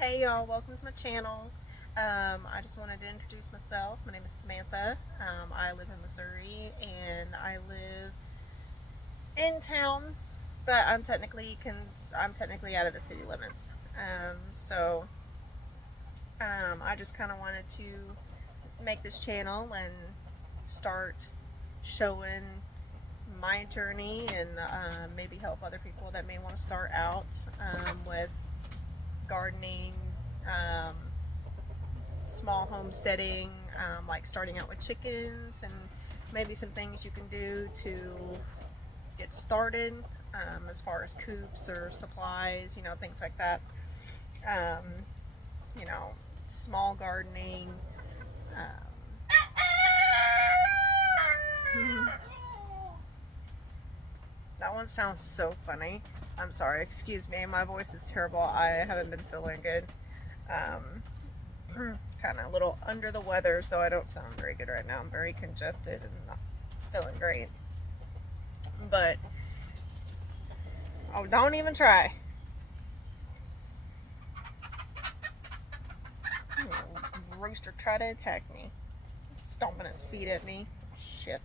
Hey y'all, welcome to my channel. I just wanted to introduce myself. My name is Samantha. I live in Missouri and I live in town, but I'm technically out of the city limits. I just kind of wanted to make this channel and start showing my journey and maybe help other people that may want to start out with gardening, small homesteading, like starting out with chickens, and maybe some things you can do to get started, as far as coops or supplies, things like that. Um, Small gardening. That one sounds so funny. I'm sorry, excuse me, my voice is terrible. I haven't been feeling good. Kind of a little under the weather, so I don't sound very good right now. I'm very congested and not feeling great. But, oh, don't even try. Rooster tried to attack me. Stomping its feet at me. Shit.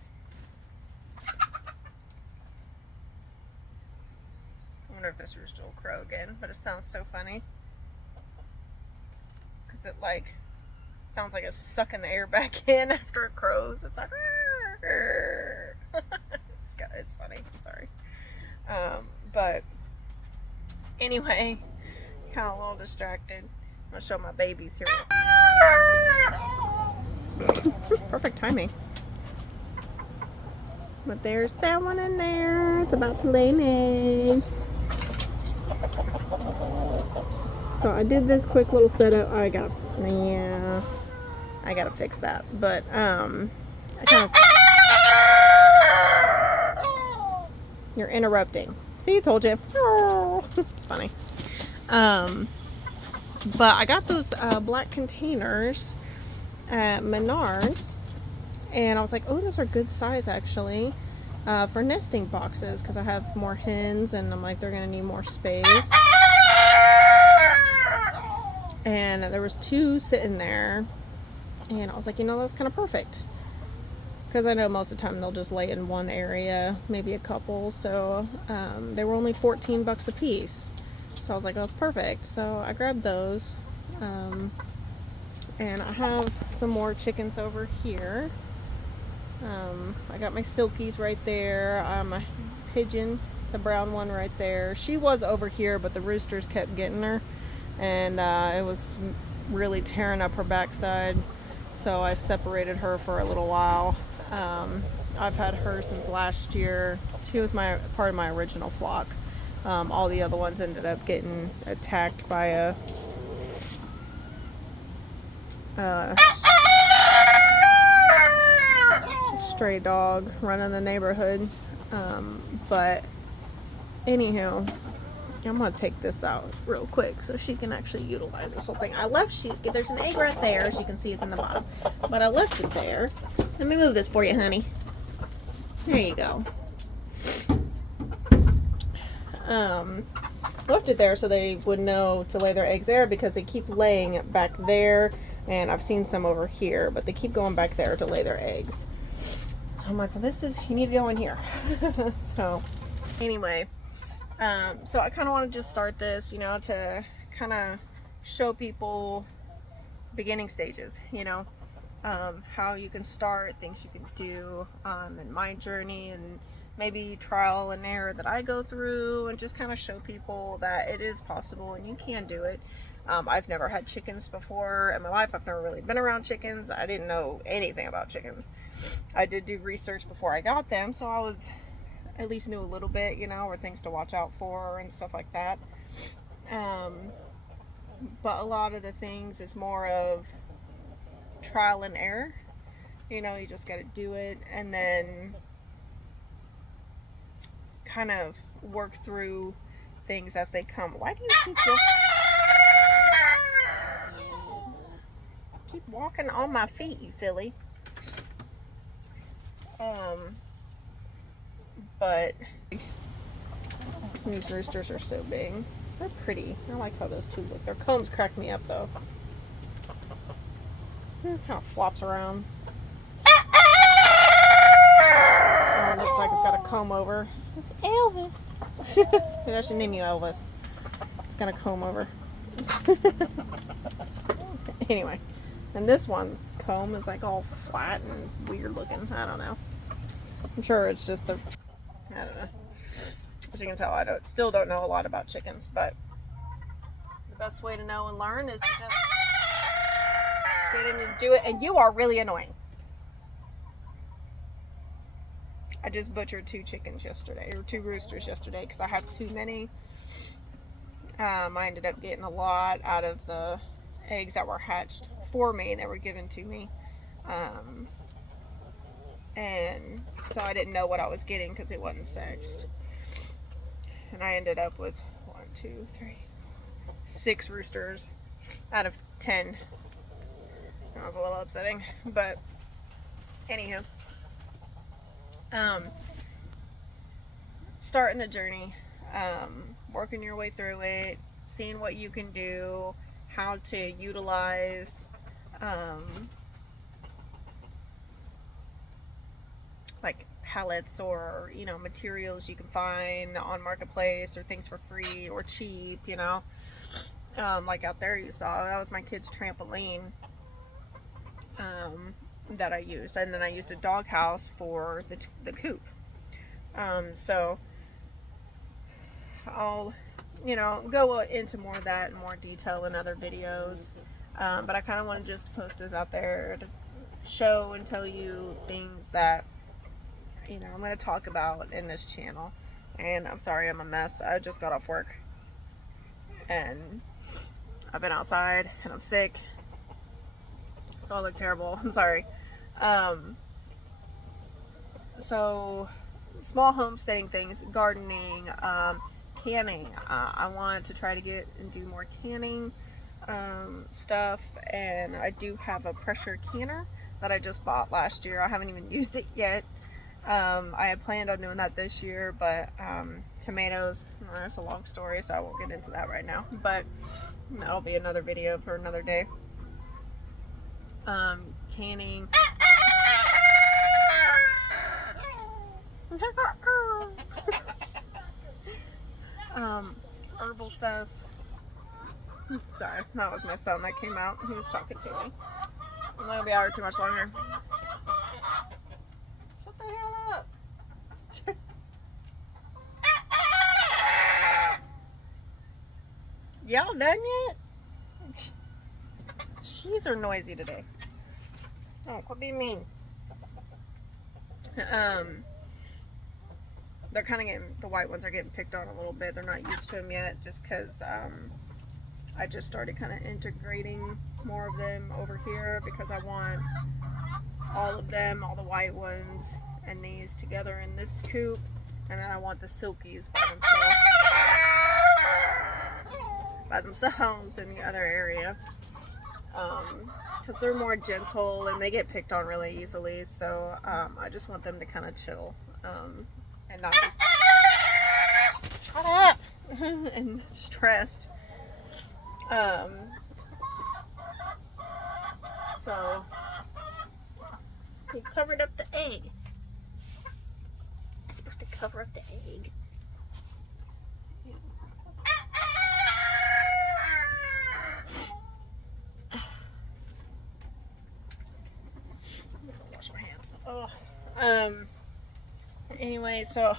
I wonder if this rooster will crow again, but it sounds so funny. Because it sounds like it's sucking the air back in after it crows. It's like, it's funny. I'm sorry. But anyway, kind of a little distracted. I'll show my babies here. Perfect timing. But there's that one in there. It's about to lay an egg. So I did this quick little setup. I gotta fix that. But you're interrupting. See, I told you. It's funny. But I got those black containers at Menards, and I was like, oh, those are good size actually for nesting boxes, because I have more hens and I'm like, they're gonna need more space. And there was 2 sitting there, and I was like, that's kind of perfect, because I know most of the time they'll just lay in one area, maybe a couple. So they were only $14 a piece. So I was like, oh, that's perfect. So I grabbed those. And I have some more chickens over here. I got my silkies right there. My pigeon, the brown one right there. She was over here, but the roosters kept getting her. And it was really tearing up her backside. So I separated her for a little while. I've had her since last year. She was part of my original flock. All the other ones ended up getting attacked by a stray dog running the neighborhood. But anywho, I'm gonna take this out real quick so she can actually utilize this whole thing. There's an egg right there, as you can see it's in the bottom, but I left it there. Let me move this for you, honey. There you go. Left it there so they would know to lay their eggs there, because they keep laying back there, and I've seen some over here, but they keep going back there to lay their eggs. So I'm like, well, you need to go in here. So anyway, so I kind of want to just start this, to kind of show people beginning stages, how you can start, things you can do in my journey, and maybe trial and error that I go through, and just kind of show people that it is possible and you can do it. I've never had chickens before in my life. I've never really been around chickens. I didn't know anything about chickens. I did do research before I got them, so I at least knew a little bit, or things to watch out for and stuff like that. But a lot of the things is more of trial and error. You just got to do it, and then kind of work through things as they come. Why do you keep walking on my feet, you silly? But these roosters are so big. They're pretty. I like how those two look. Their combs crack me up though. It kind of flops around. Oh, it looks like it's got a comb over. It's Elvis. Maybe I should name you Elvis. It's got a comb over. Anyway, and this one's comb is like all flat and weird looking. I don't know. I'm sure it's just the, I don't know. As you can tell, I still don't know a lot about chickens, but the best way to know and learn is to just get in and do it. And you are really annoying. I just butchered 2 chickens yesterday, or 2 roosters yesterday, because I have too many. I ended up getting a lot out of the eggs that were hatched for me, that were given to me. And so I didn't know what I was getting because it wasn't sexed. And I ended up with 6 roosters out of 10. That was a little upsetting, but anywho. Starting the journey, working your way through it, seeing what you can do, how to utilize like pellets or, you know, materials you can find on Marketplace or things for free or cheap, you know. Like out there you saw, that was my kid's trampoline that I used, and then I used a doghouse for the coop. So I'll, you know, go into more of that in more detail in other videos, but I kind of want to just post this out there to show and tell you things that, you know, I'm going to talk about in this channel. And I'm sorry I'm a mess. I just got off work and I've been outside and I'm sick, so I look terrible. I'm sorry. So small homesteading things, gardening, canning. I want to try to get and do more canning stuff, and I do have a pressure canner that I just bought last year. I haven't even used it yet. I had planned on doing that this year, but tomatoes, that's a long story, so I won't get into that right now, but that'll be another video for another day. Canning. Herbal stuff. Sorry, that was my son that came out. He was talking to me. I'm not gonna be out here too much longer. Shut the hell up. Y'all done yet? She's are noisy today. Oh, quit being mean. They're kind of getting, the white ones are getting picked on a little bit. They're not used to them yet, just because I just started kind of integrating more of them over here, because I want all of them, all the white ones and these together in this coop, and then I want the silkies by themselves in the other area, because they're more gentle and they get picked on really easily. So I just want them to kind of chill and not be shut up and stressed. So we covered up the egg. I'm supposed to cover up the egg. Wash my hands. Oh. Anyway, so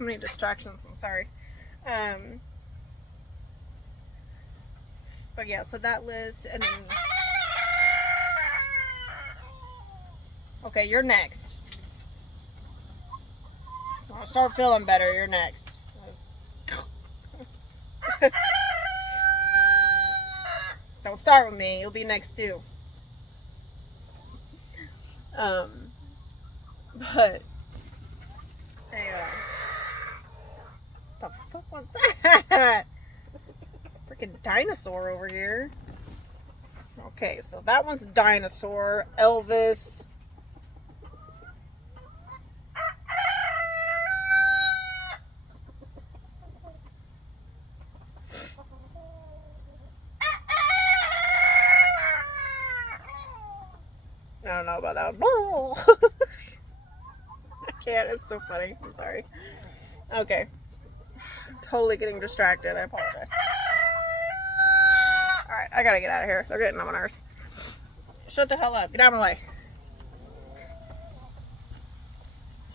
many distractions. I'm sorry. But yeah, so that list, and then okay, you're next. I'll start feeling better. You're next. Don't start with me. You'll be next too. But the fuck was that? Freaking dinosaur over here. Okay, so that one's a dinosaur. Elvis. don't know about that. I can't. It's so funny. I'm sorry. Okay. Totally getting distracted. I apologize. Alright, I gotta get out of here. They're getting on my nerves. Shut the hell up. Get out of my way.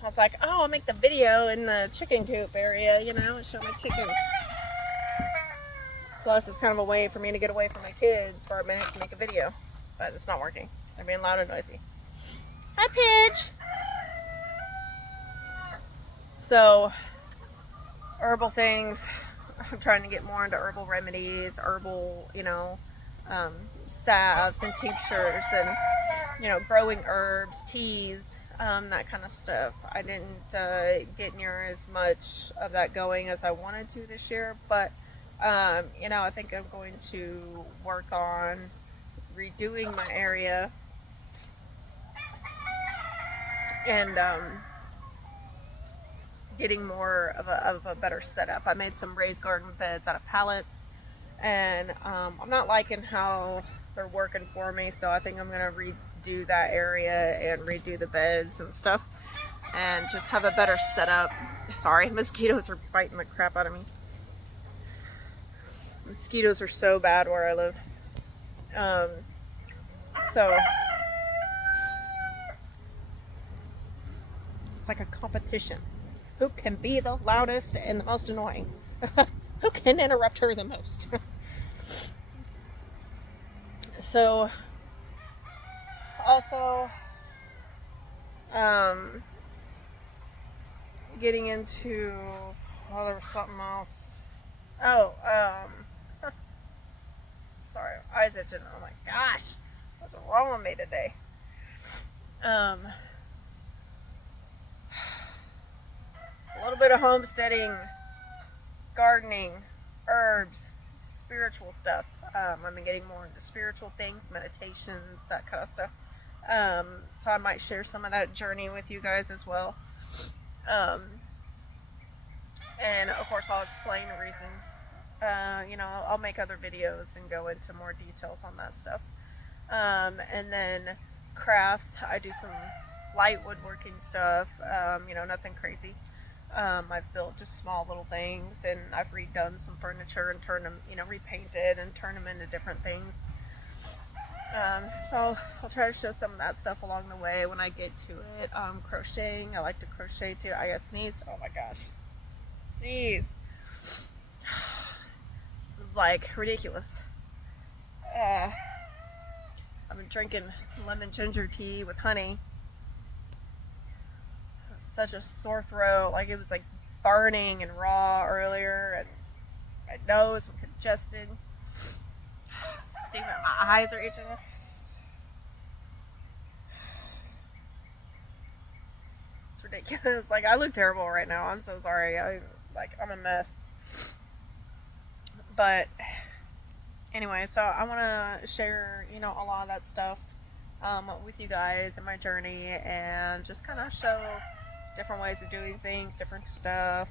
I was like, oh, I'll make the video in the chicken coop area, you know, and show my chickens. Plus, it's kind of a way for me to get away from my kids for a minute to make a video. But it's not working. They're being loud and noisy. Hi, Pidge! So, herbal things. I'm trying to get more into herbal remedies, herbal, you know, salves and tinctures and, you know, growing herbs, teas, that kind of stuff. I didn't get near as much of that going as I wanted to this year, but, you know, I think I'm going to work on redoing my area and getting more of a better setup. I made some raised garden beds out of pallets, and I'm not liking how they're working for me, so I think I'm gonna redo that area and redo the beds and stuff and just have a better setup. Sorry, mosquitoes are biting the crap out of me. Mosquitoes are so bad where I live. So it's like a competition. Who can be the loudest and the most annoying? Who can interrupt her the most? So, also, getting into, oh, there was something else. Oh, sorry, eyes itching. Oh my gosh, what's wrong with me today? A little bit of homesteading, gardening, herbs, spiritual stuff. I've been getting more into spiritual things, meditations, that kind of stuff. So I might share some of that journey with you guys as well. And of course I'll explain the reason. You know, I'll make other videos and go into more details on that stuff. And then crafts, I do some light woodworking stuff, you know, nothing crazy. I've built just small little things, and I've redone some furniture and turned them, you know, repainted and turned them into different things. So I'll try to show some of that stuff along the way when I get to it. Crocheting, I like to crochet too. I got sneeze. Oh my gosh. Sneeze. This is like ridiculous. I've been drinking lemon ginger tea with honey. Such a sore throat, like it was like burning and raw earlier, and my nose was congested. Stupid, my eyes are itching. It's ridiculous. Like, I look terrible right now. I'm so sorry. I'm a mess. But anyway, so I want to share, you know, a lot of that stuff with you guys in my journey, and just kind of show different ways of doing things, different stuff,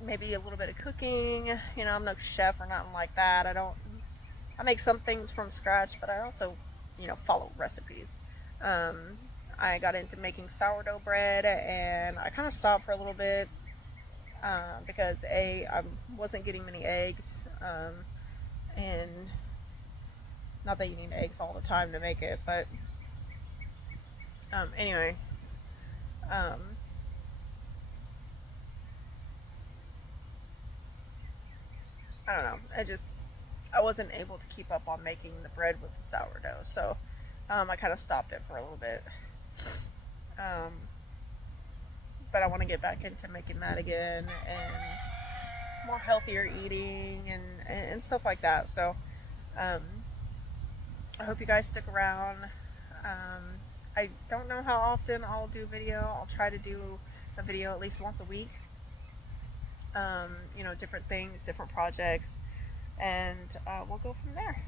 maybe a little bit of cooking. You know, I'm no chef or nothing like that. I make some things from scratch, but I also, you know, follow recipes. I got into making sourdough bread, and I kind of stopped for a little bit, because I wasn't getting many eggs, and not that you need eggs all the time to make it, but anyway, I don't know, I wasn't able to keep up on making the bread with the sourdough, so I kind of stopped it for a little bit, but I want to get back into making that again, and more healthier eating, and stuff like that. So I hope you guys stick around. I don't know how often I'll do a video. I'll try to do a video at least once a week. You know, different things, different projects, and we'll go from there.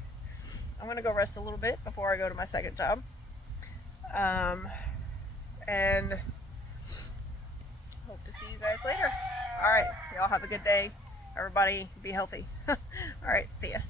I'm going to go rest a little bit before I go to my second job. And hope to see you guys later. Alright, y'all have a good day. Everybody be healthy. Alright, see ya.